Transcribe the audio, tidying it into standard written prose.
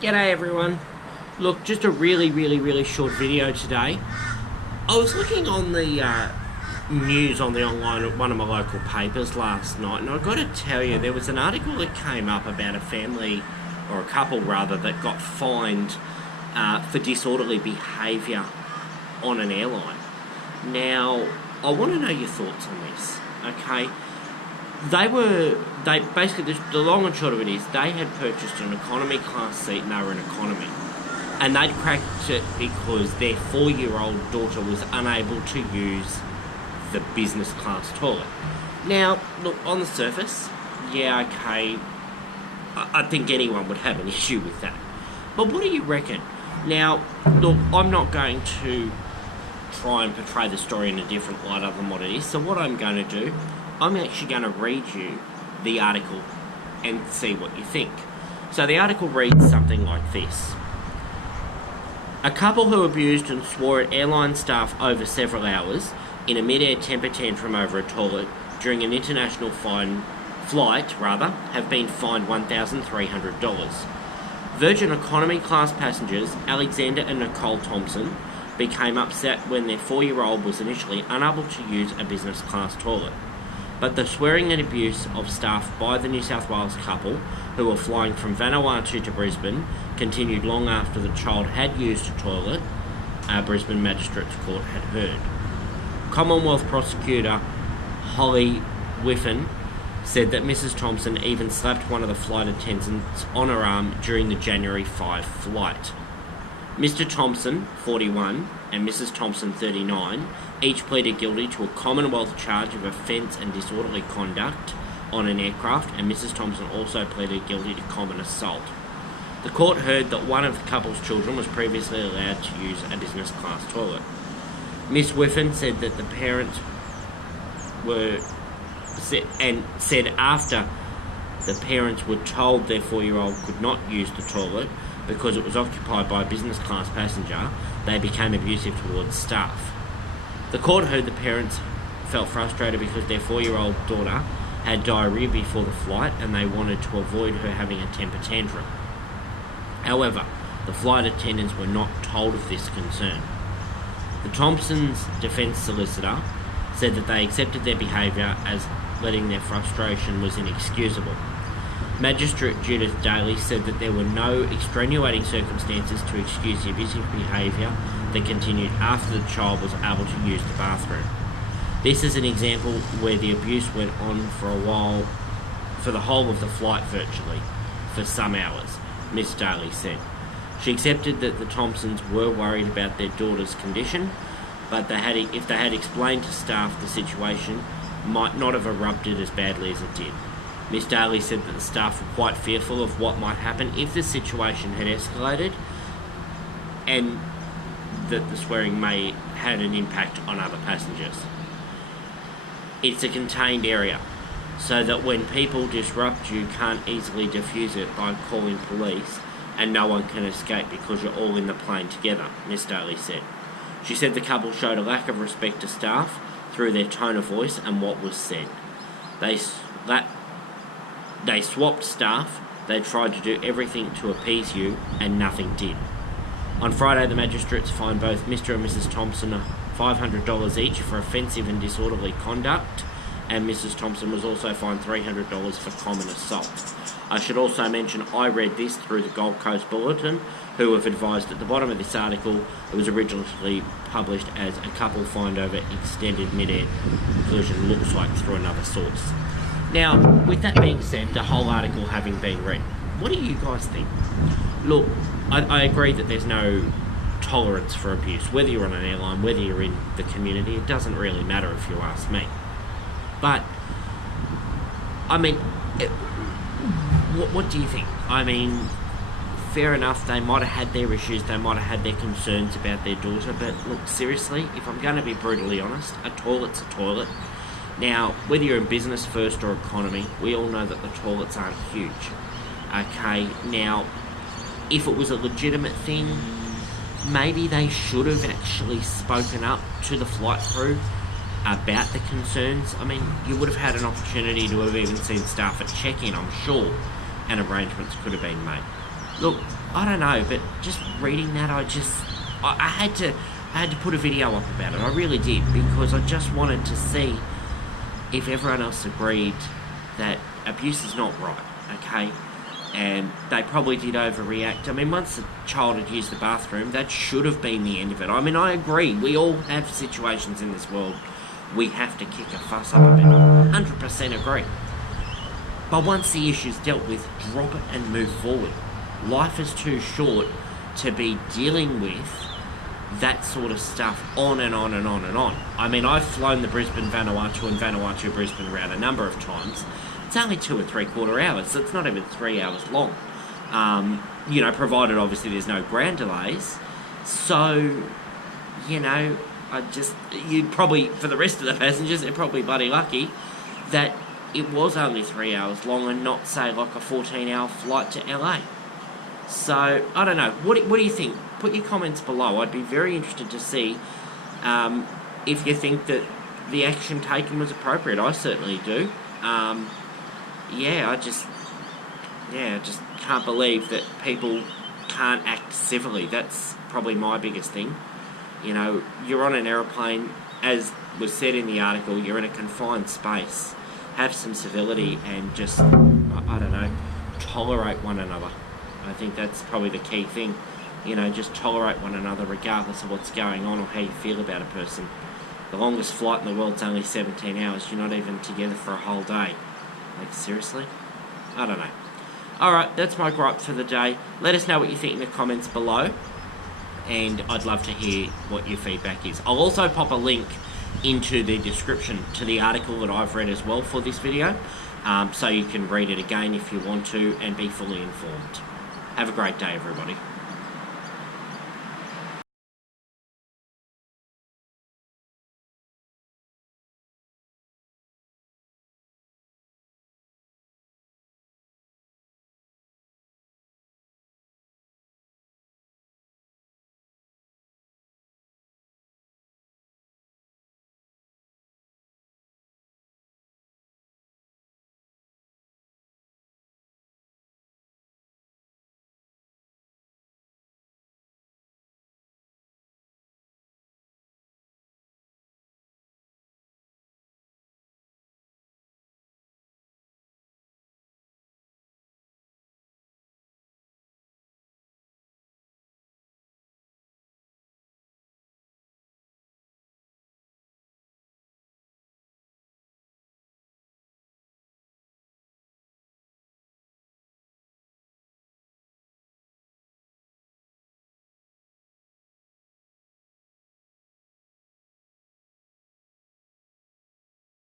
G'day everyone. Look, just a really short video today. I was looking on the news on the online at one of my local papers last night, and I've got to tell you, there was an article that came up about a family, or a couple rather, that got fined for disorderly behaviour on an airline. Now, I want to know your thoughts on this, okay? They basically, the long and short of it is, they had purchased an economy class seat and they were in economy. And they'd cracked it because their 4-year-old daughter was unable to use the business class toilet. Now, look, on the surface, yeah, okay, I think anyone would have an issue with that. But what do you reckon? Now, look, I'm not going to try and portray the story in a different light other than what it is. So what I'm going to do, I'm actually going to read you the article and see what you think. So the article reads something like this. A couple who abused and swore at airline staff over several hours in a mid-air temper tantrum over a toilet during an international flight have been fined $1,300. Virgin economy class passengers Alexander and Nicole Thompson became upset when their 4-year-old was initially unable to use a business class toilet. But the swearing and abuse of staff by the New South Wales couple, who were flying from Vanuatu to Brisbane, continued long after the child had used a toilet, Brisbane Magistrates Court had heard. Commonwealth Prosecutor Holly Whiffen said that Mrs. Thompson even slapped one of the flight attendants on her arm during the January 5 flight. Mr. Thompson, 41, and Mrs. Thompson, 39, each pleaded guilty to a Commonwealth charge of offence and disorderly conduct on an aircraft, and Mrs. Thompson also pleaded guilty to common assault. The court heard that one of the couple's children was previously allowed to use a business class toilet. Miss Whiffen said that the parents said after the parents were told their 4-year-old could not use the toilet because it was occupied by a business class passenger, they became abusive towards staff. The court heard the parents felt frustrated because their 4-year-old daughter had diarrhoea before the flight and they wanted to avoid her having a temper tantrum. However, the flight attendants were not told of this concern. The Thompsons' defence solicitor said that they accepted their behaviour as letting their frustration was inexcusable. Magistrate Judith Daly said that there were no extenuating circumstances to excuse the abusive behaviour that continued after the child was able to use the bathroom. This is an example where the abuse went on for a while, for the whole of the flight virtually, for some hours, Miss Daly said. She accepted that the Thompsons were worried about their daughter's condition, but if they had explained to staff the situation, might not have erupted as badly as it did. Miss Daly said that the staff were quite fearful of what might happen if the situation had escalated, and that the swearing may had an impact on other passengers. It's a contained area, so that when people disrupt you can't easily defuse it by calling police and no one can escape because you're all in the plane together, Miss Daly said. She said the couple showed a lack of respect to staff through their tone of voice and what was said. They swapped staff, they tried to do everything to appease you, and nothing did. On Friday, the magistrates fined both Mr. and Mrs. Thompson $500 each for offensive and disorderly conduct, and Mrs. Thompson was also fined $300 for common assault. I should also mention I read this through the Gold Coast Bulletin, who have advised at the bottom of this article it was originally published as a couple fined over extended mid-air collision looks like through another source. Now, with that being said, the whole article having been read, what do you guys think? Look, I agree that there's no tolerance for abuse. Whether you're on an airline, whether you're in the community, it doesn't really matter if you ask me. But, I mean, what do you think? I mean, fair enough, they might have had their issues, they might have had their concerns about their daughter, but look, seriously, if I'm going to be brutally honest, a toilet's a toilet. Now, whether you're in business first or economy, we all know that the toilets aren't huge. Okay, now, if it was a legitimate thing, maybe they should have actually spoken up to the flight crew about the concerns. I mean, you would have had an opportunity to have even seen staff at check-in, I'm sure, and arrangements could have been made. look, I don't know, but just reading that, I had to put a video up about it. I really did, because I just wanted to see if everyone else agreed that abuse is not right, okay? And they probably did overreact. I mean, once the child had used the bathroom, that should have been the end of it. I mean, I agree. We all have situations in this world we have to kick a fuss up a bit. 100% agree. But once the issue's dealt with, drop it and move forward. Life is too short to be dealing with that sort of stuff on and on and on and on. I mean, I've flown the Brisbane-Vanuatu and Vanuatu-Brisbane route a number of times. It's only 2 3/4 hours, so it's not even 3 hours long. You know, provided obviously there's no ground delays. So, you know, you'd probably, for the rest of the passengers, they're probably bloody lucky that it was only 3 hours long and not, say, like a 14-hour flight to LA. So, I don't know. What do you think? Put your comments below. I'd be very interested to see if you think that the action taken was appropriate. I certainly do. I just can't believe that people can't act civilly. That's probably my biggest thing. You know, you're on an aeroplane, as was said in the article, you're in a confined space. Have some civility and just, I don't know, tolerate one another. I think that's probably the key thing. You know, just tolerate one another regardless of what's going on or how you feel about a person. The longest flight in the world's only 17 hours. You're not even together for a whole day. Like, seriously? I don't know. Alright, that's my gripe for the day. Let us know what you think in the comments below. And I'd love to hear what your feedback is. I'll also pop a link into the description to the article that I've read as well for this video. So you can read it again if you want to and be fully informed. Have a great day, everybody.